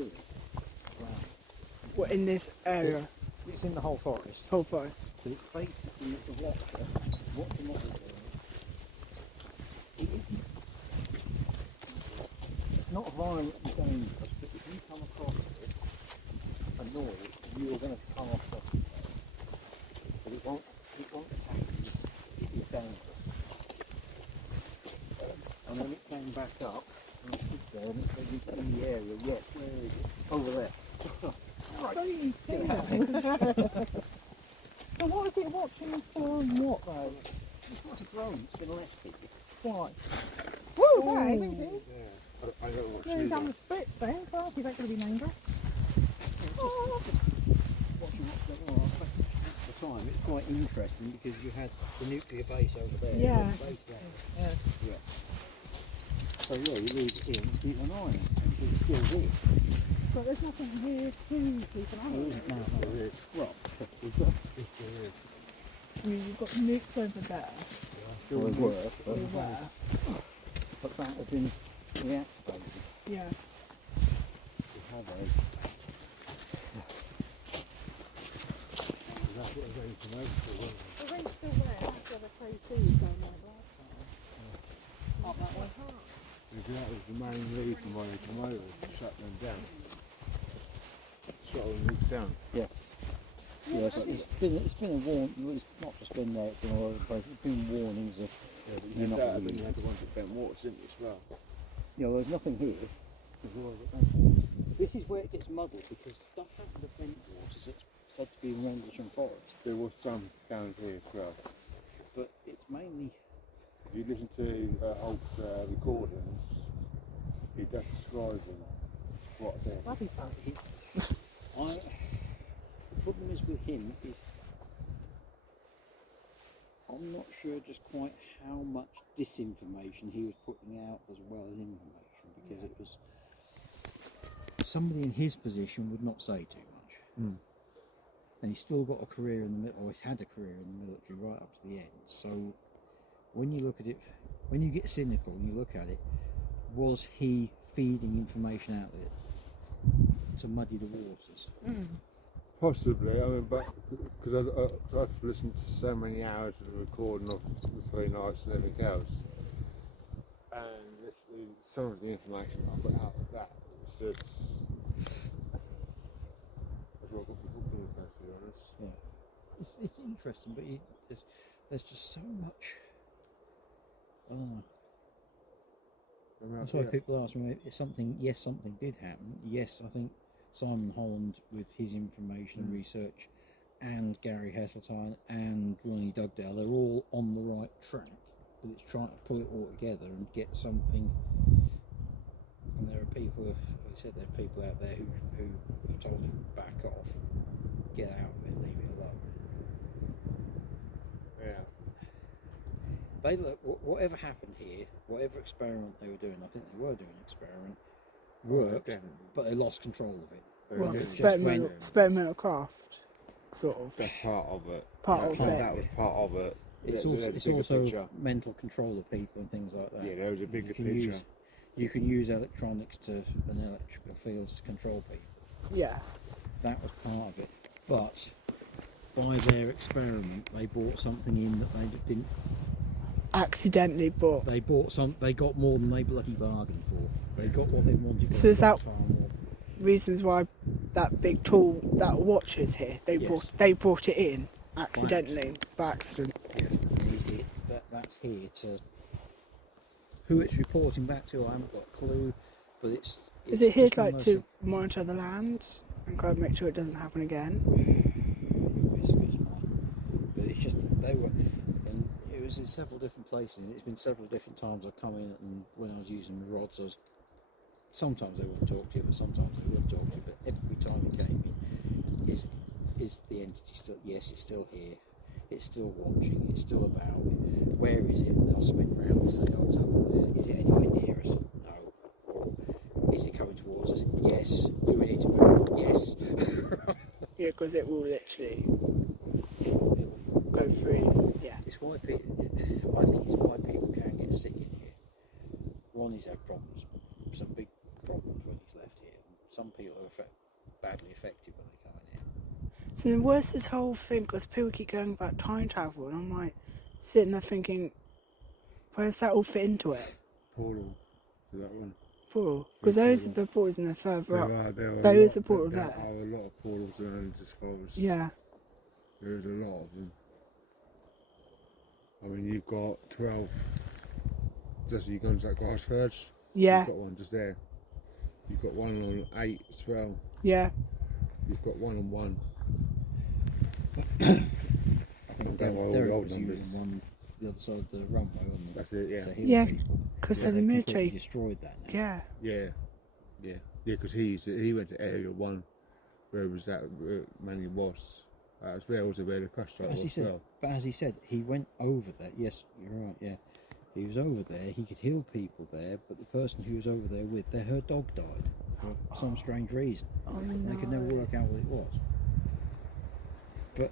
here. Wow. What, in this area? It's in the whole forest. Whole forest. So it's basically it's a watcher. What the model doing? It isn't. It's not violently dangerous, but if you come across it annoyed, you're going to come off of it. But it won't attack you if you're dangerous. And when it came back up, and I stood there and it said it's in the area, yes, where is it? Over there. Right. I didn't see that. So what is it watching for and what though? It's not a drone, it's been left here. Why? Woo, hey, maybe. Yeah. I don't know what Going down the splits then, well, he's not going to be dangerous. Oh. Watching what's going on. At the time, it's quite interesting because you had the nuclear base over there. Yeah. The base there. Yeah. So yeah, you leave it in, keep an eye on it, but it's still here. But there's nothing here to keep an eye on. No, there is. Well, is there? Yes, there is. I mean, you've got nukes over there. Well, they were, but, They were. but that has been reactivated. Yeah. We have a That's what they're going to know for, wasn't it? The ring's still there, that's where the play too going like last time. Not that way. Because that was the main reason why they come over, to shut them down. Shut all the nukes down. yes, it's been a warning. It's not just been there; it's been all over the place. It's been warnings of Yeah, but You're you not had that, really- then you had the ones at Ben Waters, didn't you, as well? there's nothing here. There's all of it. This is where it gets muddled because stuff happened at Bentwaters. It's said to be in Rendlesham Forest, There was some down here as well. but it's mainly If you listen to old recordings, he does describe them right there. Bloody fun. The problem is with him is I'm not sure just quite how much disinformation he was putting out as well as information, because it was somebody in his position would not say too much. Mm. And he's still got a career in the or he's had a career in the military right up to the end. So when you look at it, when you get cynical and you look at it, was he feeding information out there to muddy the waters? Possibly, I mean, but because I've listened to so many hours of the recording of the 3 nights and everything else, and literally some of the information I put out of that was just. That's what I got the book in, to be honest. Yeah, it's interesting, but there's just so much. I don't know. That's why people ask me if something. Yes, something did happen. Yes, I think Simon Holland with his information and research, and Gary Heseltine and Ronnie Dugdale, they're all on the right track, but it's trying to pull it all together and get something. And there are people, like I said, there are people out there who have told him back off, get out of it, leave it alone. Yeah. They look, whatever happened here, whatever experiment they were doing, I think they were doing an experiment, worked, but they lost control of it. Well, It's just experimental craft, sort of. That's part of it. Part of it. That was part of it. It's also mental control of people and things like that. Yeah, there was a bigger you can picture. You can use electronics and electrical fields to control people. Yeah. That was part of it. But by their experiment, they brought something in that they didn't. Accidentally bought. They bought some. They got more than they bloody bargained for. They got what they wanted. So is they got that far more. Reasons why that big tool, that watch is here? They brought it in accidentally, by accident. Yes. That's here to. Who it's reporting back to, I haven't got a clue. But it's Is it here just one of to those- monitor the land and kind of make sure it doesn't happen again? Excuse me. But it's just they were, and it was in several different places. It's been several different times I've come in, and when I was using the rods, sometimes they wouldn't talk to you, but sometimes they would talk to you. But every time it came in, is the entity still? Yes, it's still here. It's still watching. It's still about it. Where is it? And they'll spin round and say, "Oh, it's over there." Is it anywhere near us? No. Is it coming towards us? Yes. Do we need to move? Yes. Yeah, because it will literally go through. Yeah. It's why I think it's why people can get sick in here. Ronnie's had problems, some big problems when he's left survived here. Some people are badly affected when they come in here. So then where's this whole thing? Because people keep going about time travel, and I'm like sitting there thinking, where's that all fit into it? Portal to that one. Portal? Because those are the portals and they're further up. There is a portal there. There are a lot of portals around as far as... Yeah. There's a lot of them. I mean, you've got 12... Just you've gone to that Grassfields. Yeah. You've got one just there. You've got one on 8 as well. Yeah. You've got one on 1. I think Derek was using one the other side of the runway, wasn't he? That's it, yeah. To heal Yeah, people. because Yeah, the they've military. completely destroyed that now. Yeah. Yeah, because he went to Area 1, where was that mainly was. That's where also where the crash site was as well. But as he said, he went over there. Yes, you're right. Yeah, he was over there. He could heal people there, but the person he was over there with, her dog died for some strange reason. They could never work out what it was. But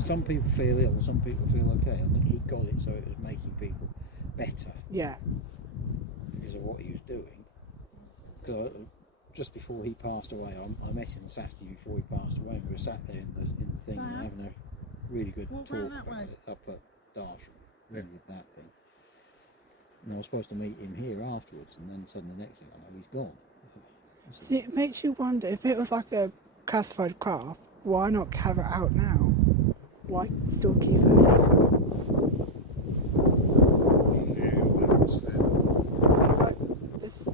some people feel ill, some people feel okay. I think he got it, so it was making people better. Yeah. Because of what he was doing. Because just before he passed away, I met him Saturday before he passed away, and we were sat there in the thing and having a really good talk about it up at Darsham. We did that thing. And I was supposed to meet him here afterwards, and then suddenly the next thing I know, he's gone. See, it makes you wonder, if it was like a classified craft, why not have it out now? Why still keep it a secret?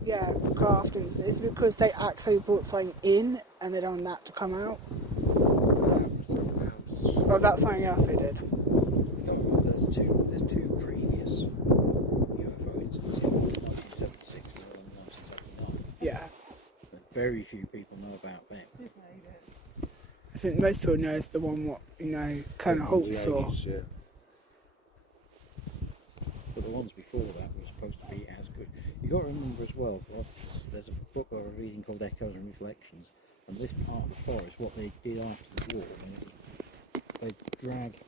Yeah, the craft is because they actually brought something in and they don't want that to come out. Oh, that's something else they did. No, there's two previous UFO incidents in 1976 and 1979. Yeah. But very few people know about them. I think most people know it's the one what Colonel Holt saw. Yeah. But the ones before that were supposed to be as good. You've got to remember as well, there's a book I was reading called Echoes and Reflections, and this part of the forest, what they did after the war, they dragged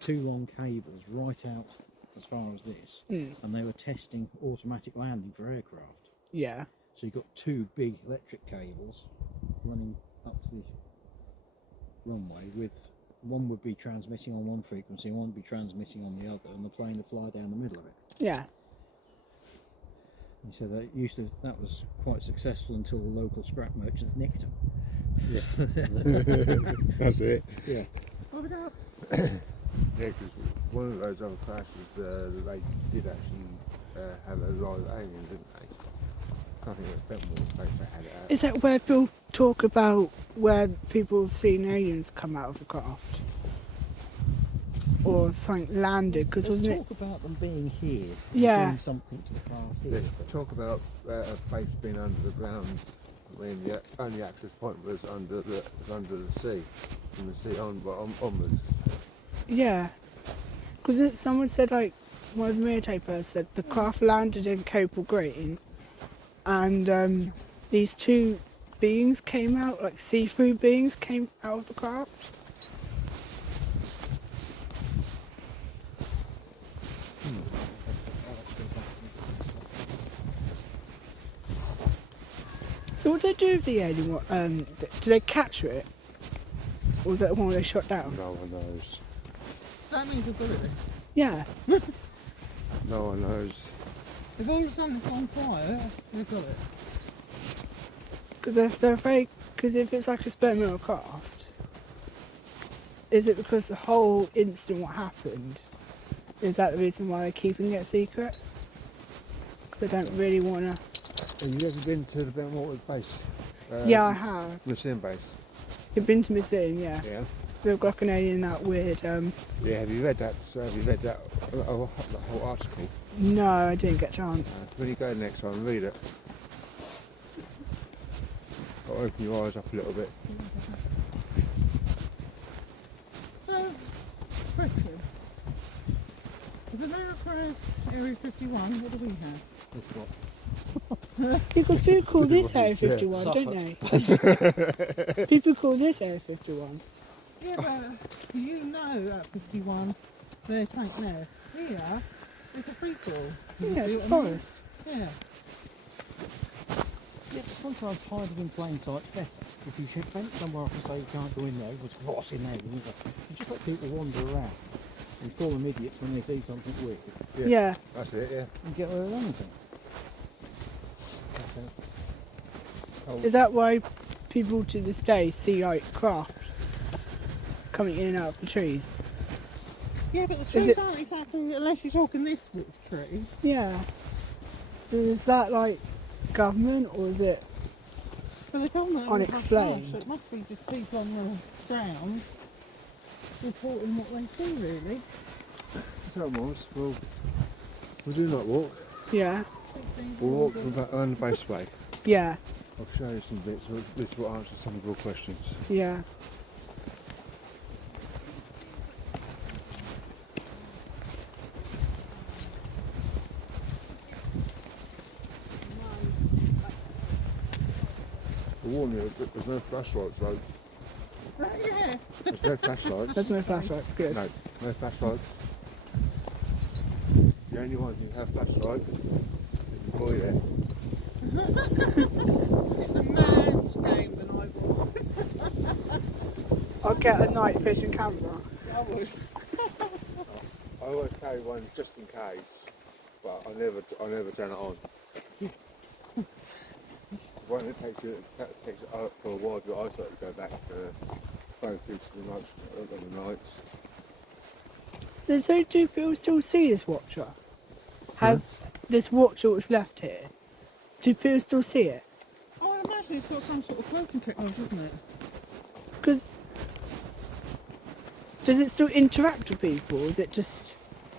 2 long cables right out as far as this, and they were testing automatic landing for aircraft. Yeah. So you've got 2 big electric cables running up to the runway, with one would be transmitting on one frequency and one would be transmitting on the other, and the plane would fly down the middle of it. Yeah. He said that was quite successful until the local scrap merchants nicked them. Yeah. That's it. Yeah. Yeah, because one of those other crashes, they did actually have a live alien, didn't they? I think it was Benmore's place that had it out. Is that where people talk about where people have seen aliens come out of the craft? Or something landed? Because wasn't it? Talk about them being here. Yeah. Doing something to the craft here. Let's talk about a place being under the ground. I mean, the only access point was under the sea, from the sea onwards. Yeah. Because someone said, like, one of the military persons said the craft landed in Copal Green, and these 2 beings came out, like see-through beings came out of the craft. So what did they do with the alien? Did they capture it? Or was that the one they shot down? No one knows. That means we've got it then. Yeah. No one knows. If all of a sudden it's on fire, we've got it. Because if it's like a experimental craft, is it because the whole incident what happened, is that the reason why they're keeping it secret? Because they don't really want to... Have you ever been to the Benmore base? Yeah, I have. Museum base? You've been to museum, yeah. Yeah. They've got an alien that weird... Yeah, have you read that? The whole article? No, I didn't get a chance. When you go next time, read it. Got to open your eyes up a little bit. So, question. If America has Area 51, what do we have? With what? Because people call this Area 51, don't they? People call this Area 51. Yeah, but you know at 51 there's something there. Here, it's a free-for-all. Yeah, it's a forest. Yeah. Yeah, but sometimes hiding in plain sight's better. If you should fence somewhere off and say you can't go in there, what's in there? You just let people wander around and call them idiots when they see something weird Yeah. That's it, yeah. and get away with anything. That's it. Oh, Is that why people to this day see like craft coming in and out of the trees? Yeah, but the Is trees it- aren't exactly, unless you're talking this width tree. Yeah. Is that like government or is it? But the government haven't Unexplained. passed, so it must be just people on the ground reporting what they see, really. So, Mons, we'll do night walk. Yeah. We'll walk from back on the baseway. Yeah. I'll show you some bits which will answer some of your questions. Yeah. I warn you, there's no flashlights, though. Yeah. There's no flashlights. There's no flashlights. Good. No flashlights. The only one who have flashlight is the boy there. It's a man's game, the night walk. I'll get a night vision camera. I would. I always carry one just in case, but I never turn it on. One that takes it out for a while, your eyesight to go back to focus the nights. So do people still see this watcher? Has this watcher what's left here? Do people still see it? Oh, I imagine it's got some sort of cloaking technology, isn't it? Because does it still interact with people? Or is it just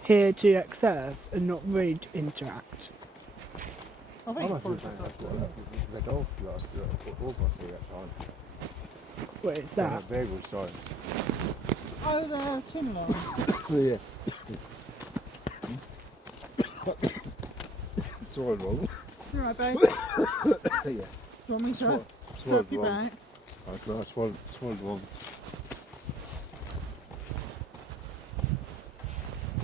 here to observe and not really to interact? I I think must it's have probably been just that dog football bus that time. What is that? Very good sign. Oh, the tin line. Yeah. Sorry, wrong. You alright, babe? Yeah. You want me to Swallowed slap you wrong. back? I swallowed wrong.